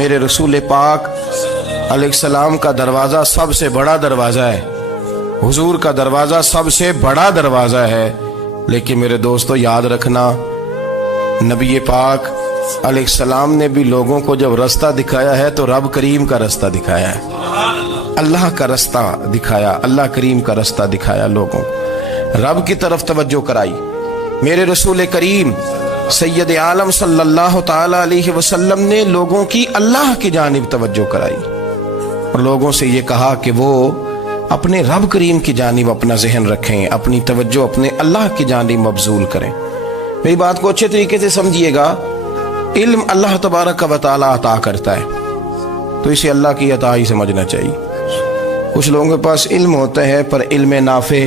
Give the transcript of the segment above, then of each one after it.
میرے رسول پاک علیہ السلام کا دروازہ سب سے بڑا دروازہ ہے، حضور کا دروازہ سب سے بڑا دروازہ ہے، لیکن میرے دوستو یاد رکھنا، نبی پاک علیہ السلام نے بھی لوگوں کو جب رستہ دکھایا ہے تو رب کریم کا رستہ دکھایا ہے، اللہ کا رستہ دکھایا، اللہ کریم کا رستہ دکھایا، لوگوں رب کی طرف توجہ کرائی۔ میرے رسول کریم سید عالم صلی اللہ تعالی علیہ وسلم نے لوگوں کی اللہ کی جانب توجہ کرائی اور لوگوں سے یہ کہا کہ وہ اپنے رب کریم کی جانب اپنا ذہن رکھیں، اپنی توجہ اپنے اللہ کی جانب مبذول کریں۔ میری بات کو اچھے طریقے سے سمجھیے گا، علم اللہ تبارک و تعالی عطا کرتا ہے تو اسے اللہ کی عطا ہی سمجھنا چاہیے۔ کچھ لوگوں کے پاس علم ہوتا ہے پر علم نافع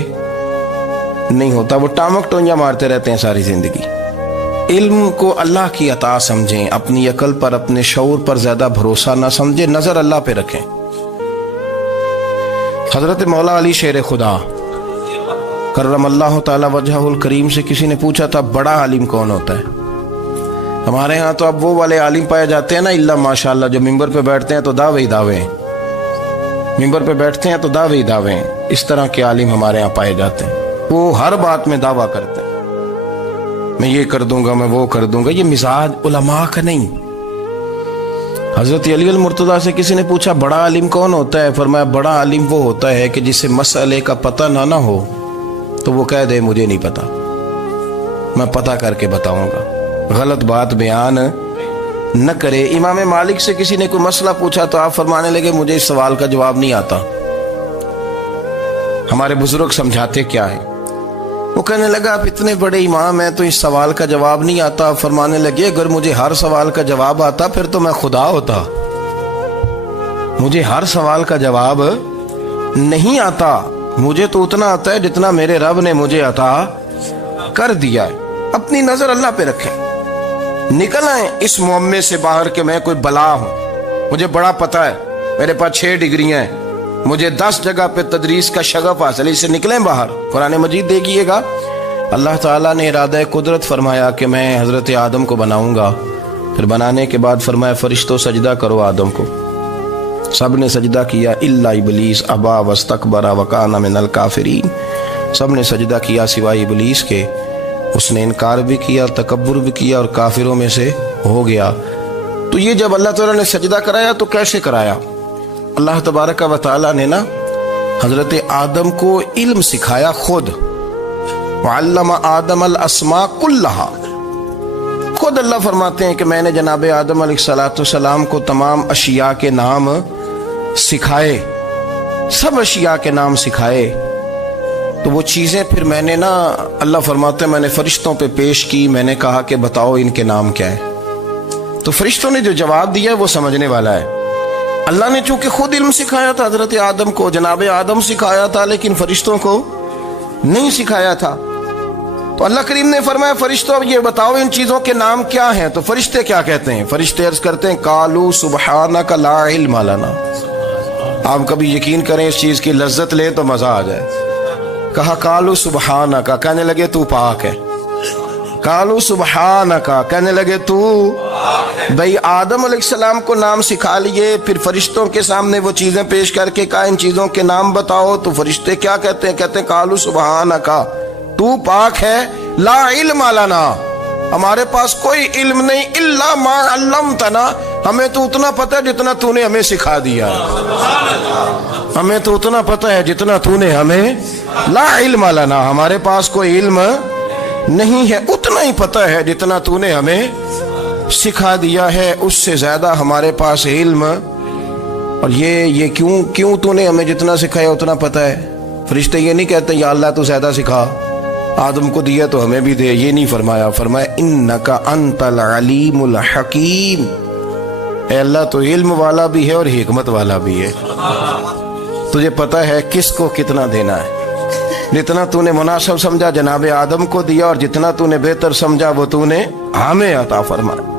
نہیں ہوتا، وہ ٹامک ٹونجا مارتے رہتے ہیں ساری زندگی۔ علم کو اللہ کی عطا سمجھیں، اپنی عقل پر اپنے شعور پر زیادہ بھروسہ نہ سمجھیں، نظر اللہ پہ رکھیں۔ حضرت مولا علی شیر خدا کرم اللہ تعالی وجہہ الکریم سے کسی نے پوچھا تھا بڑا عالم کون ہوتا ہے؟ ہمارے ہاں تو اب وہ والے عالم پائے جاتے ہیں نا اللہ ماشاءاللہ، جو ممبر پہ بیٹھتے ہیں تو دعوے ہی دعوے ہیں، ممبر پہ بیٹھتے ہیں تو دعوے ہی دعوے ہیں، اس طرح کے عالم ہمارے ہاں پائے جاتے ہیں۔ وہ ہر بات میں دعویٰ کرتے ہیں، میں یہ کر دوں گا، میں وہ کر دوں گا۔ یہ مزاج علماء کا نہیں۔ حضرت علی المرتضیٰ سے کسی نے پوچھا بڑا عالم کون ہوتا ہے؟ فرمایا بڑا عالم وہ ہوتا ہے کہ جسے مسئلے کا پتہ نہ ہو تو وہ کہہ دے مجھے نہیں پتا، میں پتہ کر کے بتاؤں گا، غلط بات بیان نہ کرے۔ امام مالک سے کسی نے کوئی مسئلہ پوچھا تو آپ فرمانے لگے مجھے اس سوال کا جواب نہیں آتا، ہمارے بزرگ سمجھاتے کیا ہے؟ وہ کہنے لگا آپ اتنے بڑے امام ہیں تو اس سوال کا جواب نہیں آتا۔ فرمانے لگے اگر مجھے ہر سوال کا جواب آتا پھر تو میں خدا ہوتا، مجھے ہر سوال کا جواب نہیں آتا، مجھے تو اتنا آتا ہے جتنا میرے رب نے مجھے عطا کر دیا ہے۔ اپنی نظر اللہ پہ رکھیں، نکل آئیں اس معمے سے باہر کہ میں کوئی بلا ہوں، مجھے بڑا پتہ ہے، میرے پاس 6 ڈگریاں ہیں، مجھے 10 جگہ پہ تدریس کا شغف حاصل ہے، اس سے نکلیں باہر۔ قرآن مجید دیکھیے گا، اللہ تعالیٰ نے ارادہ قدرت فرمایا کہ میں حضرت آدم کو بناؤں گا، پھر بنانے کے بعد فرمایا فرشتوں سجدہ کرو آدم کو، سب نے سجدہ کیا الا ابلیس ابا واستکبر وکان من الکافرین، سب نے سجدہ کیا سوائے ابلیس کے، اس نے انکار بھی کیا، تکبر بھی کیا اور کافروں میں سے ہو گیا۔ تو یہ جب اللہ تعالیٰ نے سجدہ کرایا تو کیسے کرایا؟ اللہ تبارک و تعالیٰ نے نا حضرت آدم کو علم سکھایا خود، وعلم آدم الاسماء کلہا، خود اللہ فرماتے ہیں کہ میں نے جناب آدم علیہ السلام کو تمام اشیاء کے نام سکھائے، سب اشیاء کے نام سکھائے۔ تو وہ چیزیں پھر میں نے نا، اللہ فرماتے ہیں میں نے فرشتوں پہ پیش کی، میں نے کہا کہ بتاؤ ان کے نام کیا ہے، تو فرشتوں نے جو جواب دیا وہ سمجھنے والا ہے۔ اللہ نے چونکہ خود علم سکھایا تھا حضرت آدم کو، جناب آدم سکھایا تھا، لیکن فرشتوں کو نہیں سکھایا تھا۔ تو اللہ کریم نے فرمایا فرشتوں اب یہ بتاؤ ان چیزوں کے نام کیا ہیں؟ تو فرشتے کیا کہتے ہیں؟ فرشتے عرض کرتے ہیں قالوا سبحانک لا علم لنا۔ آپ کبھی یقین کریں اس چیز کی لذت لیں تو مزہ آ جائے۔ کہا قالوا سبحانک، کہنے لگے تو پاک ہے، قالوا سبحانک، کہنے لگے تو بھئی آدم علیہ السلام کو نام سکھا لیے، پھر فرشتوں کے سامنے وہ چیزیں پیش کر کے کہا ان چیزوں کے نام بتاؤ، تو فرشتے کیا کہتے ہیں؟ کہتے ہیں قالوا سبحانک، تو پاک ہے، لا علم لنا، ہمارے پاس کوئی علم نہیں، الا ما علمتنا، ہمیں تو اتنا پتہ ہے جتنا تو نے ہمیں سکھا دیا ہے، ہمیں تو اتنا پتہ ہے جتنا تو نے ہمیں، لا علم لنا، ہمارے پاس کوئی علم نہیں ہے، اتنا ہی پتہ ہے جتنا تو نے ہمیں سکھا دیا ہے، اس سے زیادہ ہمارے پاس علم۔ اور یہ کیوں تو نے ہمیں جتنا سکھایا اتنا پتہ ہے؟ فرشتے یہ نہیں کہتے یا اللہ تو زیادہ سکھا، آدم کو دیا تو ہمیں بھی دے، یہ نہیں فرمایا، فرمایا انک انت العلیم الحکیم، اے اللہ تو علم والا بھی ہے اور حکمت والا بھی ہے، تجھے پتہ ہے کس کو کتنا دینا ہے، جتنا تو نے مناسب سمجھا جناب آدم کو دیا، اور جتنا تو نے بہتر سمجھا وہ تو نے ہمیں عطا فرمایا۔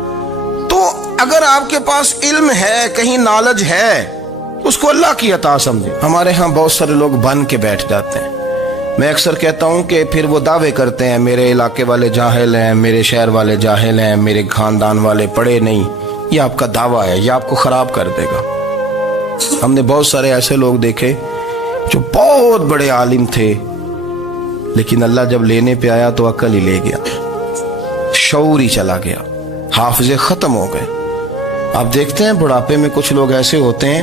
تو اگر آپ کے پاس علم ہے، کہیں نالج ہے، اس کو اللہ کی عطا سمجھے۔ ہمارے ہاں بہت سارے لوگ بن کے بیٹھ جاتے ہیں، میں اکثر کہتا ہوں کہ پھر وہ دعوے کرتے ہیں میرے علاقے والے جاہل ہیں، میرے شہر والے جاہل ہیں، میرے خاندان والے پڑھے نہیں، یہ آپ کا دعویٰ ہے، یہ آپ کو خراب کر دے گا۔ ہم نے بہت سارے ایسے لوگ دیکھے جو بہت بڑے عالم تھے، لیکن اللہ جب لینے پہ آیا تو عقل ہی لے گیا، شعور ہی چلا گیا، حافظے ختم ہو گئے۔ آپ دیکھتے ہیں بڑھاپے میں کچھ لوگ ایسے ہوتے ہیں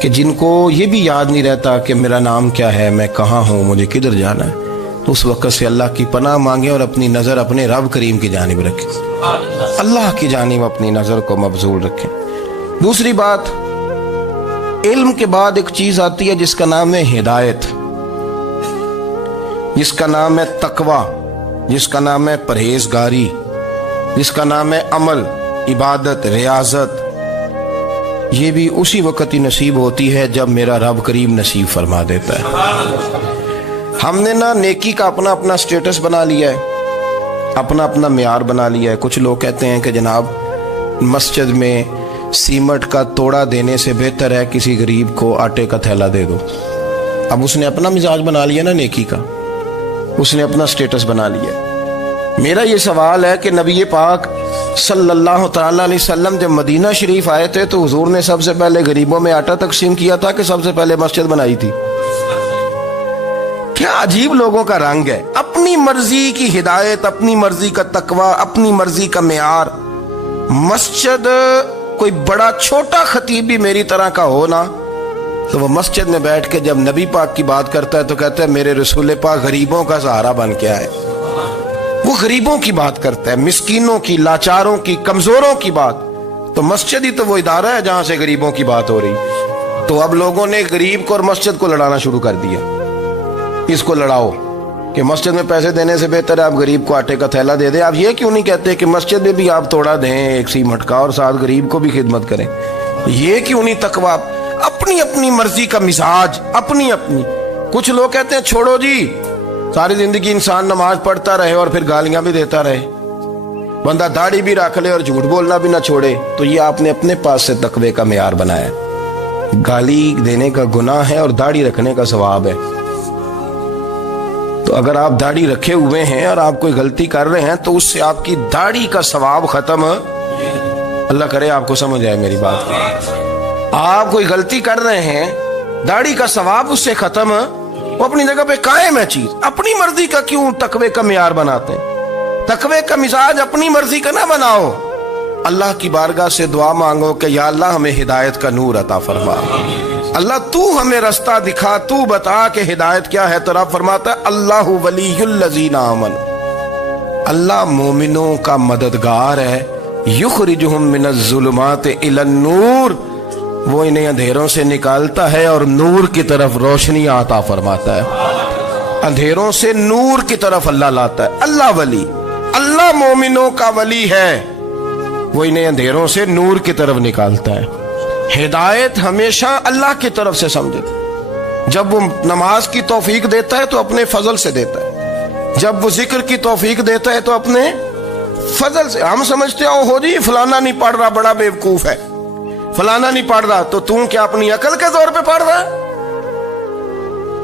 کہ جن کو یہ بھی یاد نہیں رہتا کہ میرا نام کیا ہے، میں کہاں ہوں، مجھے کدھر جانا ہے۔ تو اس وقت سے اللہ کی پناہ مانگیں اور اپنی نظر اپنے رب کریم کی جانب رکھیں، اللہ کی جانب اپنی نظر کو مبذول رکھیں۔ دوسری بات، علم کے بعد ایک چیز آتی ہے جس کا نام ہے ہدایت، جس کا نام ہے تقویٰ، جس کا نام ہے پرہیزگاری، جس کا نام ہے عمل، عبادت، ریاضت۔ یہ بھی اسی وقت ہی نصیب ہوتی ہے جب میرا رب کریم نصیب فرما دیتا ہے۔ ہم نے نا نیکی کا اپنا اپنا سٹیٹس بنا لیا ہے، اپنا اپنا معیار بنا لیا ہے۔ کچھ لوگ کہتے ہیں کہ جناب مسجد میں سیمٹ کا توڑا دینے سے بہتر ہے کسی غریب کو آٹے کا تھیلا دے دو۔ اب اس نے اپنا مزاج بنا لیا نا نیکی کا، اس نے اپنا سٹیٹس بنا لیا۔ میرا یہ سوال ہے کہ نبی پاک صلی اللہ تعالیٰ علیہ وسلم جب مدینہ شریف آئے تھے تو حضور نے سب سے پہلے غریبوں میں آٹا تقسیم کیا تھا کہ سب سے پہلے مسجد بنائی تھی؟ کیا عجیب لوگوں کا رنگ ہے، اپنی مرضی کی ہدایت، اپنی مرضی کا تقویٰ، اپنی مرضی کا معیار۔ مسجد کوئی بڑا چھوٹا خطیب بھی میری طرح کا ہو نا تو وہ مسجد میں بیٹھ کے جب نبی پاک کی بات کرتا ہے تو کہتا ہے میرے رسول پاک غریبوں کا سہارا بن کے آئے۔ وہ غریبوں کی بات کرتا ہے، مسکینوں کی، لاچاروں کی، کمزوروں کی بات۔ تو مسجد ہی تو وہ ادارہ ہے جہاں سے غریبوں کی بات ہو رہی۔ تو اب لوگوں نے غریب کو اور مسجد کو لڑانا شروع کر دیا، اس کو لڑاؤ کہ مسجد میں پیسے دینے سے بہتر ہے آپ غریب کو آٹے کا تھیلا دے دیں۔ آپ یہ کیوں نہیں کہتے کہ مسجد میں بھی آپ توڑا دیں ایک سیمٹ کا اور ساتھ غریب کو بھی خدمت کریں؟ یہ کیوں نہیں تقویٰ؟ اپنی اپنی مرضی کا مزاج، اپنی اپنی۔ کچھ لوگ کہتے ہیں چھوڑو جی، ساری زندگی انسان نماز پڑھتا رہے اور پھر گالیاں بھی دیتا رہے، بندہ داڑھی بھی رکھ لے اور جھوٹ بولنا بھی نہ چھوڑے۔ تو یہ آپ نے اپنے پاس سے تقوی کا معیار بنایا۔ گالی دینے کا گناہ ہے اور داڑھی رکھنے کا ثواب ہے۔ تو اگر آپ داڑھی رکھے ہوئے ہیں اور آپ کوئی غلطی کر رہے ہیں تو اس سے آپ کی داڑھی کا ثواب ختم، اللہ کرے آپ کو سمجھ آئے میری بات۔ آپ کوئی غلطی کر رہے ہیں، داڑھی کا ثواب اس سے ختم، وہ اپنی جگہ پہ قائم ہے چیز۔ اپنی مرضی کا کیوں تقوی کا معیار بناتے ہیں؟ تقوی کا مزاج اپنی مرضی کا نہ بناؤ۔ اللہ کی بارگاہ سے دعا مانگو کہ یا اللہ ہمیں ہدایت کا نور عطا فرما، اللہ تو ہمیں رستہ دکھا، تو بتا کہ ہدایت کیا ہے۔ تو رب فرماتا ہے اللہ ولی الذین آمنوا، اللہ مومنوں کا مددگار ہے، یخرجہم من الظلمات الی النور، وہ انہیں اندھیروں سے نکالتا ہے اور نور کی طرف روشنی عطا فرماتا ہے۔ اندھیروں سے نور کی طرف اللہ لاتا ہے۔ اللہ ولی، اللہ مومنوں کا ولی ہے، وہ انہیں اندھیروں سے نور کی طرف نکالتا ہے۔ ہدایت ہمیشہ اللہ کی طرف سے سمجھے۔ جب وہ نماز کی توفیق دیتا ہے تو اپنے فضل سے دیتا ہے، جب وہ ذکر کی توفیق دیتا ہے تو اپنے فضل سے۔ ہم سمجھتے ہو جی فلانا نہیں پڑھ رہا بڑا بیوقوف ہے، فلانا نہیں پڑھ رہا، تو تم کیا اپنی عقل کے طور پہ پڑھ رہا ہے؟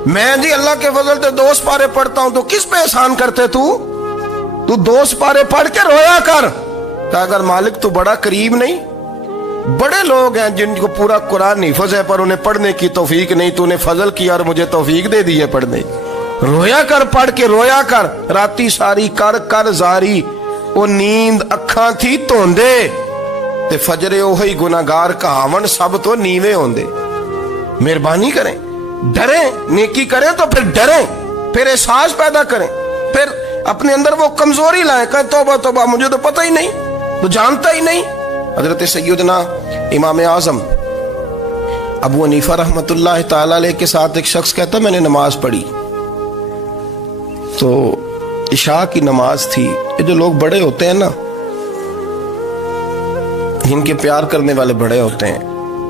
میں جی اللہ کے فضل سے 2 سپارے پڑھتا ہوں، تو کس پہ احسان کرتے تو 2 سپارے پڑھ کے رویا کر کہ اگر مالک تو بڑا قریب نہیں۔ بڑے لوگ ہیں جن کو پورا قرآن حفظ ہے پر انہیں پڑھنے کی توفیق نہیں، تو انہیں فضل کیا اور مجھے توفیق دے دی ہے پڑھنے۔ رویا کر، پڑھ کے رویا کر، راتی ساری کر کر زاری، وہ نیند اکھاں تھی توندے تے فجرے اوہی گناہگار کہاون سب تو نیوے ہوندے۔ مہربانی کریں، ڈریں، نیکی کریں تو پھر ڈریں، پھر احساس پیدا کریں، پھر اپنے اندر وہ کمزوری لائیں کہ توبہ توبہ مجھے تو پتہ ہی نہیں، تو جانتا ہی نہیں۔ حضرت سیدنا امام اعظم ابو حنیفہ رحمۃ اللہ تعالی علیہ کے ساتھ ایک شخص کہتا میں نے نماز پڑھی تو عشاء کی نماز تھی۔ یہ جو لوگ بڑے ہوتے ہیں نا، جن کے پیار کرنے والے بڑے ہوتے ہیں،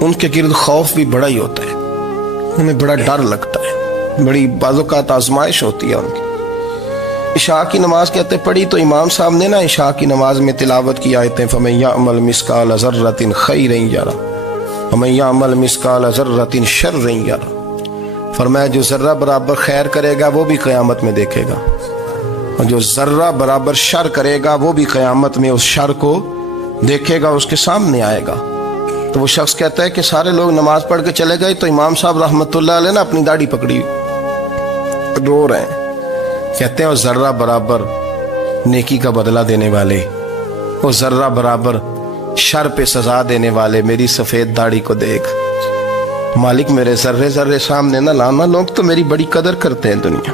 ان کے گرد خوف بھی بڑا ہی ہوتا ہے، انہیں بڑا ڈر لگتا ہے، بڑی بعض اوقات آزمائش ہوتی ہے ان کی۔ عشاء کی نماز کہتے پڑھی تو امام صاحب نے نا عشاء کی نماز میں تلاوت کی آیتیں فَمَن يَعْمَلْ مِثْقَالَ ذَرَّةٍ خَيْرًا يَرَهُ وَمَن يَعْمَلْ مِثْقَالَ ذَرَّةٍ شَرًّا يَرَهُ، فرمایا جو ذرہ برابر خیر کرے گا وہ بھی قیامت میں دیکھے گا، اور جو ذرہ برابر شر کرے گا وہ بھی قیامت میں اس شر کو دیکھے گا اس کے سامنے آئے گا. تو وہ شخص کہتا ہے کہ سارے لوگ نماز پڑھ کے چلے گئے تو امام صاحب رحمۃ اللہ علیہ نے اپنی داڑھی پکڑی رو رہے ہیں. کہتے ہیں وہ ذرہ برابر نیکی کا بدلہ دینے والے، وہ ذرہ برابر شر پہ سزا دینے والے میری سفید داڑھی کو دیکھ. مالک میرے ذرے ذرے سامنے نہ لانا، لوگ تو میری بڑی قدر کرتے ہیں دنیا،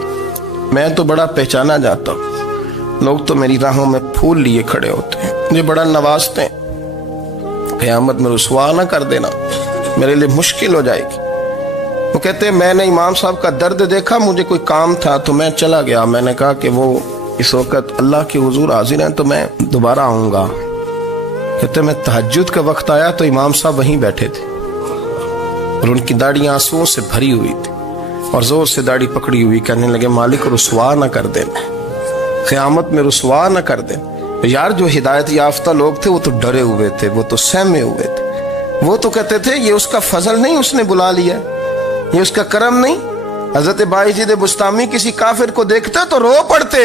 میں تو بڑا پہچانا جاتا ہوں، لوگ تو میری راہوں میں پھول لیے کھڑے ہوتے ہیں، مجھے بڑا نوازتے ہیں. قیامت میں رسوا نہ کر دینا، میرے لیے مشکل ہو جائے گی. وہ کہتے ہیں میں نے امام صاحب کا درد دیکھا، مجھے کوئی کام تھا تو میں چلا گیا. میں نے کہا کہ وہ اس وقت اللہ کے حضور حاضر ہیں تو میں دوبارہ آؤں گا. کہتے ہیں میں تہجد کا وقت آیا تو امام صاحب وہیں بیٹھے تھے اور ان کی داڑھی آنسوؤں سے بھری ہوئی تھی اور زور سے داڑھی پکڑی ہوئی. کہنے لگے مالک رسوا نہ کر دینا، قیامت میں رسوا نہ کر دینا. یار جو ہدایت یافتہ لوگ تھے وہ تو ڈرے ہوئے تھے، وہ تو سہمے ہوئے تھے، وہ تو کہتے تھے یہ اس کا فضل نہیں، اس نے بلا لیا، یہ اس کا کرم نہیں. حضرت باعزید بستامی کسی کافر کو دیکھتے تو رو پڑتے،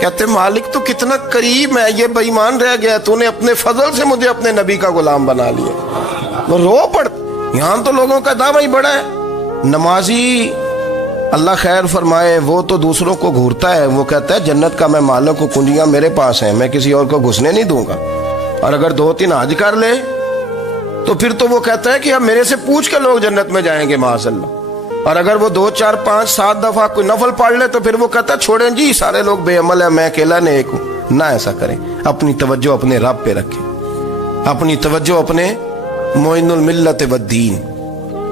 کہتے مالک تو کتنا قریب ہے، یہ بے ایمان رہ گیا، تو نے اپنے فضل سے مجھے اپنے نبی کا غلام بنا لیا. وہ رو پڑتے. یہاں تو لوگوں کا دعویٰ ہی بڑا ہے. نمازی اللہ خیر فرمائے وہ تو دوسروں کو گھورتا ہے، وہ کہتا ہے جنت کا میں مالک ہوں، کنجیاں میرے پاس ہیں، میں کسی اور کو گھسنے نہیں دوں گا. اور اگر 2-3 حج کر لے تو پھر تو وہ کہتا ہے کہ اب میرے سے پوچھ کے لوگ جنت میں جائیں گے معاذ اللہ. اور اگر وہ 2 4 5 7 دفعہ کوئی نفل پڑھ لے تو پھر وہ کہتا ہے چھوڑیں جی سارے لوگ بے عمل ہیں، میں اکیلا نیک ہوں. نہ ایسا کریں، اپنی توجہ اپنے رب پہ رکھیں، اپنی توجہ اپنے معین الملت والدین،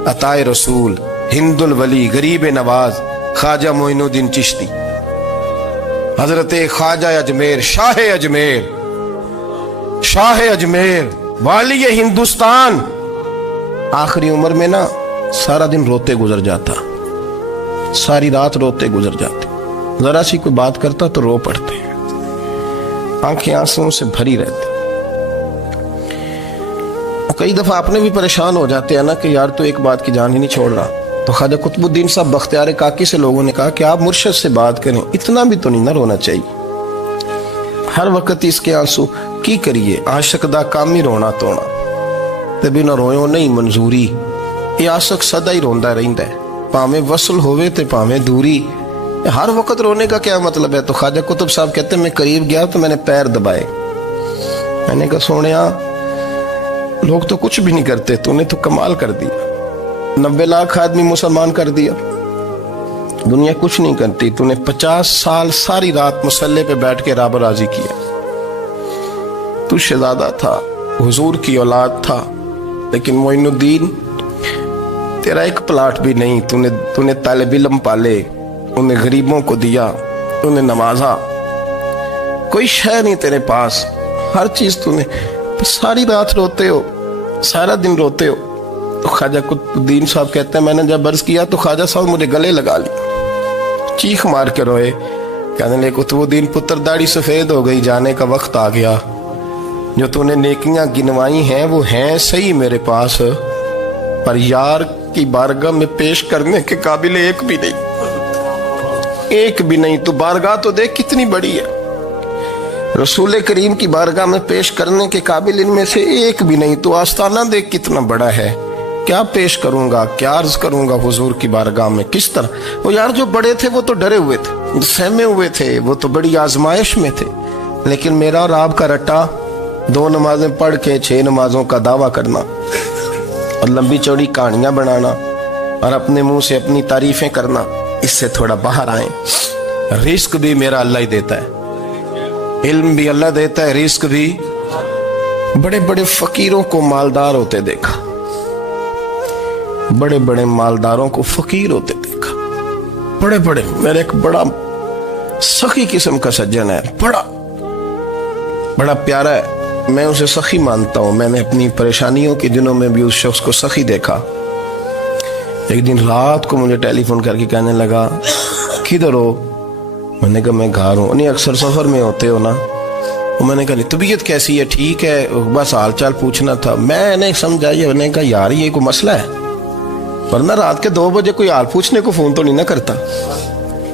عطا رسول، ہند الولی، غریب نواز، خواجہ معین الدین چشتی، حضرت خواجہ اجمیر، شاہ اجمیر، والی ہندوستان. آخری عمر میں نا سارا دن روتے گزر جاتا، ساری رات روتے گزر جاتے، ذرا سی کوئی بات کرتا تو رو پڑتے، آنکھیں آنسوں سے بھری رہتی. کئی دفعہ اپنے بھی پریشان ہو جاتے ہیں نا کہ یار تو ایک بات کی جان ہی نہیں چھوڑ رہا. تو خواجہ قطب الدین صاحب بختیار کاکی سے لوگوں نے کہا کہ آپ مرشد سے بات کریں، اتنا بھی تو نہیں نہ رونا چاہیے، ہر وقت اس کے آنسو کی کریے. عاشق دا کام ہی رونا توڑا تے بنا رویوں نہیں منظوری. یہ عاشق سدا ہی روندا رہندا ہے، پاویں وصل ہوئے تے پاویں دوری. ہر وقت رونے کا کیا مطلب ہے؟ تو خواجہ قطب صاحب کہتے ہیں میں قریب گیا تو میں نے پیر دبائے، میں نے کہا سونیا لوگ تو کچھ بھی نہیں کرتے، تو نے تو کمال کر دیا، 90 لاکھ آدمی مسلمان کر دیا، دنیا کچھ نہیں کرتی، تو نے 50 سال ساری رات مسلح پہ بیٹھ کے رب راضی کیا. تو شہزادہ تھا، حضور کی اولاد تھا، لیکن معین الدین تیرا ایک پلاٹ بھی نہیں، تو نے طالب علم پالے، انہیں غریبوں کو دیا، انہیں نوازا، کوئی شے نہیں تیرے پاس، ہر چیز تو نے، ساری رات روتے ہو، سارا دن روتے ہو. تو خواجہ قطب الدین صاحب کہتے ہیں میں نے جب عرض کیا تو خواجہ صاحب مجھے گلے لگا لیا، چیخ مار کے روئے، کہنے لگے قطب الدین پتر داڑھی سفید ہو گئی، جانے کا وقت آ گیا، جو تو نے نیکیاں گنوائی ہیں وہ ہیں صحیح میرے پاس، پر یار کی بارگاہ میں پیش کرنے کے قابل ایک بھی نہیں. تو بارگاہ تو دیکھ کتنی بڑی ہے، رسول کریم کی بارگاہ میں پیش کرنے کے قابل ان میں سے ایک بھی نہیں. تو آستانہ دیکھ کتنا بڑا ہے، کیا پیش کروں گا، کیا عرض کروں گا حضور کی بارگاہ میں، کس طرح. وہ یار جو بڑے تھے وہ تو ڈرے ہوئے تھے، سہمے ہوئے تھے، وہ تو بڑی آزمائش میں تھے، لیکن میرا اور آپ کا رٹا 2 نمازیں پڑھ کے 6 نمازوں کا دعویٰ کرنا اور لمبی چوڑی کہانیاں بنانا اور اپنے منہ سے اپنی تعریفیں کرنا، اس سے تھوڑا باہر آئیں. رزق بھی میرا اللہ ہی دیتا ہے، علم بھی اللہ دیتا ہے، رزق بھی. بڑے بڑے فقیروں کو مالدار ہوتے دیکھا، بڑے بڑے مالداروں کو فقیر ہوتے دیکھا، بڑے بڑے. میرے ایک بڑا سخی قسم کا سجن ہے، بڑا پیارا ہے، میں اسے سخی مانتا ہوں. میں نے اپنی پریشانیوں کے دنوں میں بھی اس شخص کو سخی دیکھا. ایک دن رات کو مجھے ٹیلی فون کر کے کہنے لگا کدھر ہو؟ میں نے کہا میں گھر ہوں. نہیں اکثر سفر میں ہوتے ہو نا؟ میں نے کہا طبیعت کیسی ہے؟ ٹھیک ہے، بس حال چال پوچھنا تھا. میں نے سمجھائی، میں نے کہا یار یہ کوئی مسئلہ ہے، ورنہ رات کے 2 بجے کوئی حال پوچھنے کو فون تو نہیں نہ کرتا.